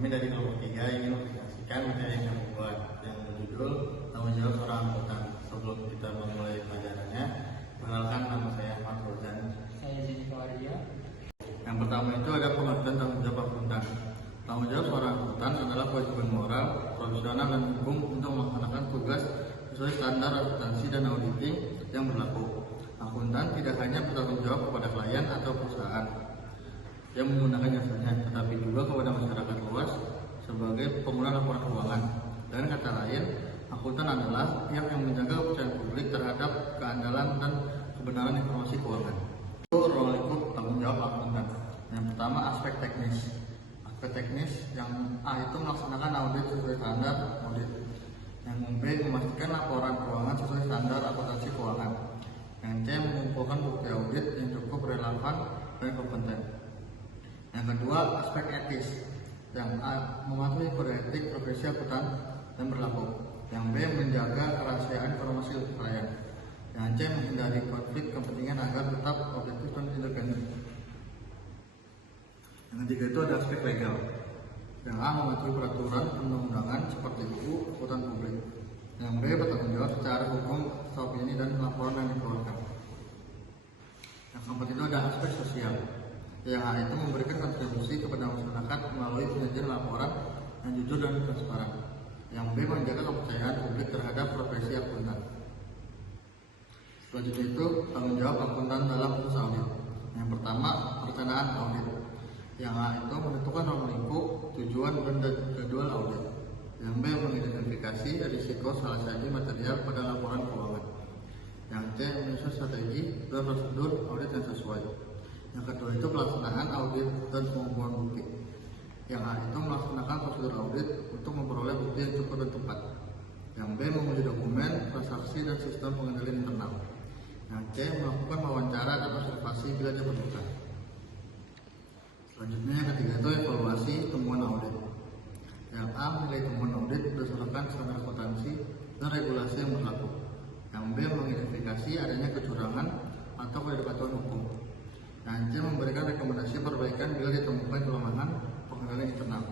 Kami dari kelompok 3 ingin mempresentasikan materi yang kami buat yang berjudul tanggung jawab seorang akuntan. Sebelum kita memulai pelajarannya, perkenalkan nama saya Ahmad Fauzan. Saya Zidni Fawaria. Yang pertama itu ada pengertian tanggung jawab akuntan. Tanggung jawab seorang akuntan adalah kewajiban moral, profesional, dan hukum untuk melaksanakan tugas sesuai standar akuntansi dan auditing yang berlaku. Akuntan tidak hanya bertanggung jawab kepada klien atau perusahaan yang menggunakan jasanya, tetapi juga kepada masyarakat luas sebagai pengguna laporan keuangan. Dengan kata lain, akuntan adalah pihak yang menjaga kepercayaan publik terhadap keandalan dan kebenaran informasi keuangan. Itu role lingkup tanggung jawab akuntan. Yang pertama, aspek teknis. Aspek teknis yang A itu melaksanakan audit sesuai standar audit. Yang B memastikan laporan keuangan sesuai standar akuntansi keuangan. Yang C mengumpulkan bukti audit yang cukup relevan dan kompeten. Yang kedua, aspek etis. Yang A mematuhi kode etik profesi akuntan dan berlaku. Yang B menjaga kerahasiaan informasi klien. Yang C menghindari konflik kepentingan agar tetap objektif dan independen. Yang ketiga itu ada aspek legal. Yang A mematuhi peraturan undang-undangan seperti UU akuntan publik. Yang B bertanggung jawab secara hukum atas opini dan laporan yang dikeluarkan. Yang keempat itu ada aspek sosial. Yang A itu memberikan kontribusi kepada masyarakat melalui penyajian laporan yang jujur dan transparan. Yang B menjaga kepercayaan publik terhadap profesi akuntan. Selanjutnya itu tanggung jawab akuntan dalam proses audit. Yang pertama, perencanaan audit. Yang A itu menentukan ruang lingkup, tujuan, dan jadwal audit. Yang B mengidentifikasi risiko salah saji material pada laporan keuangan. Yang C menyusun strategi dan prosedur audit yang sesuai. Yang kedua itu pelaksanaan audit dan pengumpulan bukti. Yang A itu melaksanakan prosedur audit untuk memperoleh bukti yang cukup dan tepat. Yang B menguji dokumen, transaksi, dan sistem pengendalian internal. Yang C melakukan wawancara dan observasi bila diperlukan. Selanjutnya yang ketiga itu evaluasi temuan audit. Yang A menilai temuan audit berdasarkan standar akuntansi dan regulasi yang berlaku. Yang B mengidentifikasi adanya kecurangan atau ketidakpatuhan hukum. Yang C memberikan rekomendasi perbaikan bila ditemukan kelemahan pengendalian internal.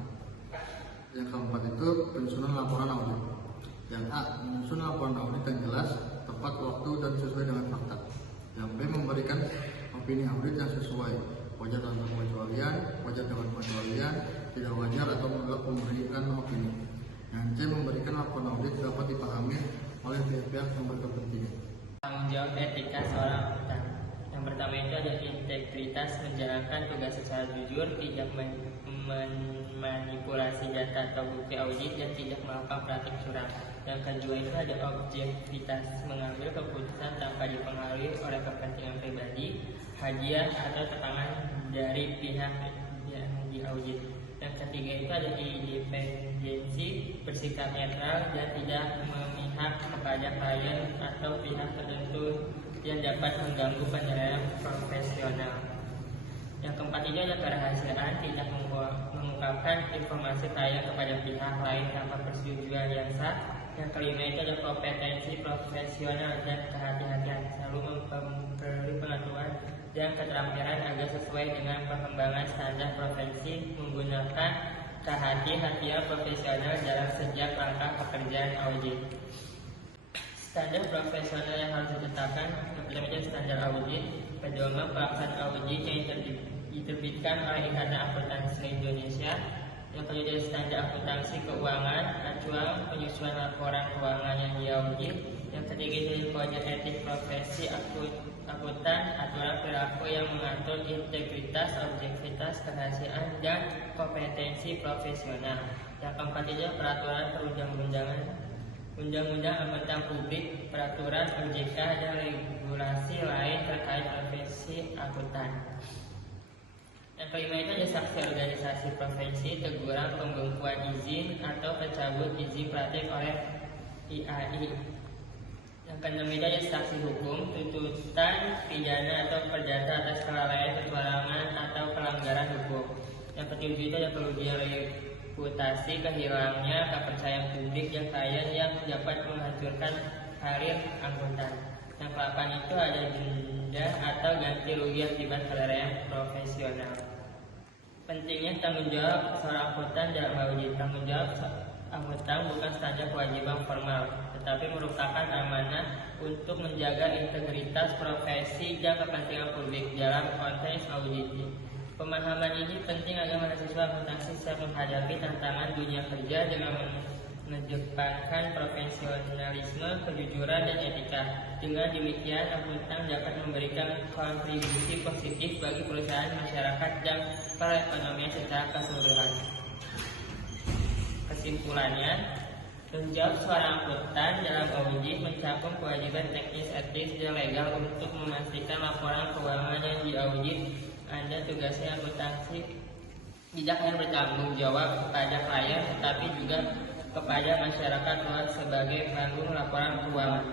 Yang keempat itu penyusunan laporan audit. Yang A menyusun laporan audit yang jelas, tepat waktu, dan sesuai dengan fakta. Yang B memberikan opini audit yang sesuai, wajar tanpa pengecualian, wajar dengan pengecualian, tidak wajar atau menolak memberikan opini. Yang C memberikan laporan audit dapat dipahami oleh pihak-pihak yang berkepentingan. Tanggung jawab etika seorang akuntan. Yang pertama itu ada integritas, menjalankan tugas secara jujur, tidak memanipulasi data atau bukti audit, dan tidak melakukan praktik curang. Yang kedua itu ada objektivitas, mengambil keputusan tanpa dipengaruhi oleh kepentingan pribadi, hadiah, atau tekanan dari pihak yang diaudit. Yang ketiga itu ada independensi, bersikap netral dan tidak memihak kepada klien atau pihak tertentu yang dapat mengganggu penilaian profesional. Yang keempat itu ada kerahasiaan, tidak mengungkapkan informasi klien kepada pihak lain tanpa persetujuan yang sah. Yang kelima itu ada kompetensi profesional dan kehati-hatian, selalu memberi pengetahuan dan keterampilan agar sesuai dengan perkembangan standar profesi, menggunakan kehati-hatian profesional dalam setiap langkah pekerjaan audit. Standar profesional yang harus ditetapkan, yang pertama itu standar audit, pedoman pelaksanaan audit yang diterbitkan oleh Ikatan Akuntansi Indonesia. Yang kedua adalah standar akuntansi keuangan, acuan penyusunan laporan keuangan yang diaudit. Yang ketiga adalah kode etik profesi akuntan, aturan perilaku yang mengatur integritas, objektivitas, kerahasiaan, dan kompetensi profesional. Yang keempat adalah peraturan perundang-undangan, undang-undang akuntan publik, peraturan OJK, dan regulasi lain terkait profesi akuntan. Yang kelima itu ada sanksi organisasi profesi, teguran, pembekuan izin, atau pencabut izin praktik oleh IAI. Yang keenam itu ada sanksi hukum, tuntutan pidana atau perdata atas kelalaian, kecurangan, atau pelanggaran hukum. Yang ketujuh itu ada kerugian reputasi, kehilangnya kepercayaan publik yang klien yang dapat menghancurkan karir akuntan. Yang ke-8 itu ada denda atau ganti rugi akibat kelalaian profesional. Pentingnya tanggung jawab seorang akuntan dalam audit. Tanggung jawab akuntan bukan saja kewajiban formal, tetapi merupakan amanah untuk menjaga integritas profesi dan kepentingan publik dalam konteks audit. Pemahaman ini penting agar mahasiswa akuntansi siap menghadapi tantangan dunia kerja dengan mengedepankan profesionalisme, kejujuran, dan etika. Dengan demikian, akuntan dapat memberikan kontribusi positif bagi perusahaan, masyarakat, dan perekonomian secara keseluruhan. Kesimpulannya, tanggung jawab seorang akuntan dalam audit mencakup kewajiban teknis, etis, dan legal untuk memastikan laporan keuangan yang diaudit. Anda tugasnya akuntansi tidak hanya bertanggung jawab kepada klien, tetapi juga kepada masyarakat luas sebagai panggung laporan keuangan.